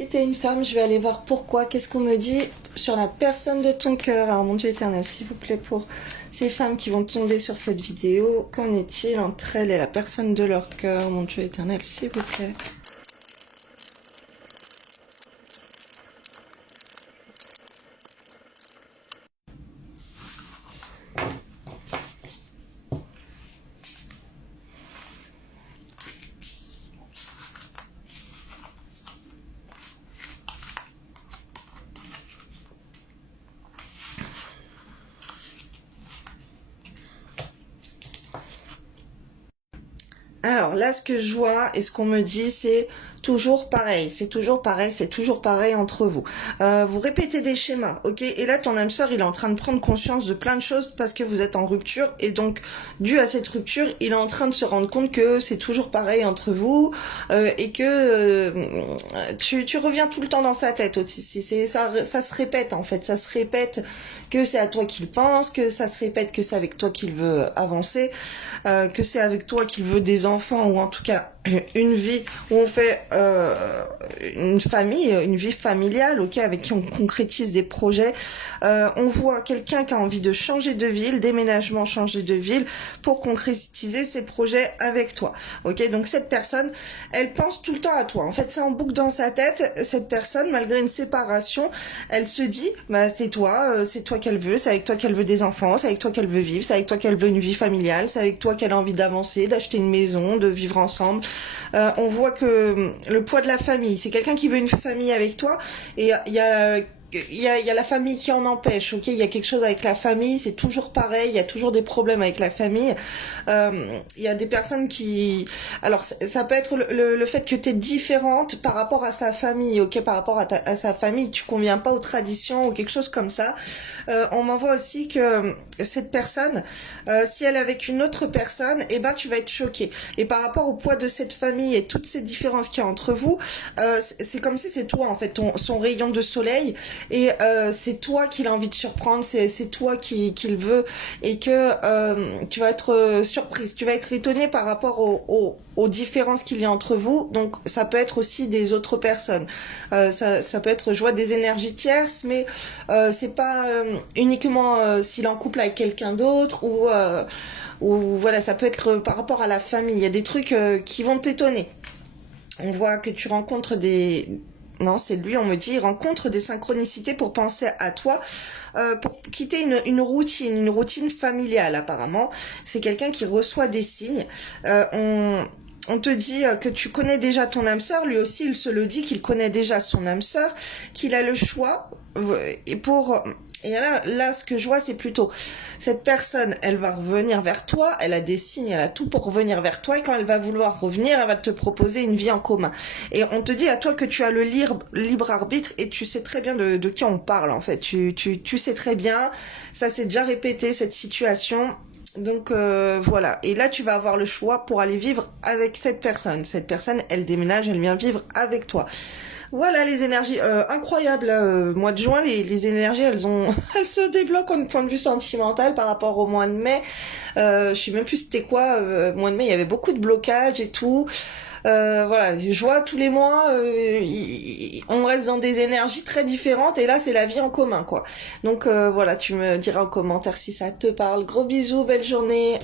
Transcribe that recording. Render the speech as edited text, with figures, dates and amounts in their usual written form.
Si t'es une femme, je vais aller voir pourquoi. Qu'est-ce qu'on me dit sur la personne de ton cœur? Alors, mon Dieu éternel, s'il vous plaît, pour ces femmes qui vont tomber sur cette vidéo, qu'en est-il entre elles et la personne de leur cœur? Mon Dieu éternel, s'il vous plaît. Alors là, ce que je vois et ce qu'on me dit, c'est toujours pareil, c'est toujours pareil, c'est toujours pareil entre vous. Vous répétez des schémas, ok? Et là, ton âme sœur, il est en train de prendre conscience de plein de choses parce que vous êtes en rupture. Et donc, dû à cette rupture, il est en train de se rendre compte que c'est toujours pareil entre vous et que tu reviens tout le temps dans sa tête aussi. Ça se répète en fait, ça se répète que c'est à toi qu'il pense, que ça se répète que c'est avec toi qu'il veut avancer, que c'est avec toi qu'il veut des enfants ou en tout cas une vie où on fait une famille, une vie familiale, ok, avec qui on concrétise des projets. On voit quelqu'un qui a envie de changer de ville, déménagement, changer de ville, pour concrétiser ses projets avec toi, ok. Donc cette personne, elle pense tout le temps à toi. En fait, c'est en boucle dans sa tête. Cette personne, malgré une séparation, elle se dit, bah c'est toi qu'elle veut, c'est avec toi qu'elle veut des enfants, c'est avec toi qu'elle veut vivre, c'est avec toi qu'elle veut une vie familiale, c'est avec toi qu'elle a envie d'avancer, d'acheter une maison, de vivre ensemble. On voit que le poids de la famille, c'est quelqu'un qui veut une famille avec toi, et il y a la famille qui en empêche, ok. Il y a quelque chose avec la famille, c'est toujours pareil, il y a toujours des problèmes avec la famille. Il y a des personnes qui... Alors, ça peut être le fait que tu es différente par rapport à sa famille, ok. Par rapport à sa famille, tu conviens pas aux traditions ou quelque chose comme ça. On m'envoie aussi que cette personne, si elle est avec une autre personne, eh ben tu vas être choqué. Et par rapport au poids de cette famille et toutes ces différences qu'il y a entre vous, c'est comme si c'est toi en fait, son rayon de soleil. Et c'est toi qu'il a envie de surprendre, c'est toi qu'il veut, et que tu vas être surprise, tu vas être étonnée par rapport aux différences qu'il y a entre vous. Donc ça peut être aussi des autres personnes, ça peut être, je vois des énergies tierces, mais c'est pas uniquement s'il est en couple avec quelqu'un d'autre, ou voilà, ça peut être par rapport à la famille. Il y a des trucs qui vont t'étonner. On voit que tu rencontres des... Non, c'est lui, on me dit, il rencontre des synchronicités pour penser à toi, pour quitter une routine familiale apparemment. C'est quelqu'un qui reçoit des signes. On te dit que tu connais déjà ton âme sœur, lui aussi il se le dit qu'il connaît déjà son âme sœur, qu'il a le choix, et pour... Et là, ce que je vois, c'est plutôt cette personne, elle va revenir vers toi, elle a des signes, elle a tout pour revenir vers toi, et quand elle va vouloir revenir, elle va te proposer une vie en commun. Et on te dit à toi que tu as le libre arbitre, et tu sais très bien de qui on parle, en fait. Tu sais très bien, ça s'est déjà répété, cette situation. Donc voilà, et là tu vas avoir le choix pour aller vivre avec cette personne. Cette personne, elle déménage, elle vient vivre avec toi. Voilà les énergies incroyables. Mois de juin, les énergies, elles se débloquent au point de vue sentimental par rapport au mois de mai. Je sais même plus c'était quoi. Mois de mai, il y avait beaucoup de blocages et tout. Voilà, je vois tous les mois, on reste dans des énergies très différentes, et là c'est la vie en commun, quoi. Donc voilà, tu me diras en commentaire si ça te parle. Gros bisous, belle journée.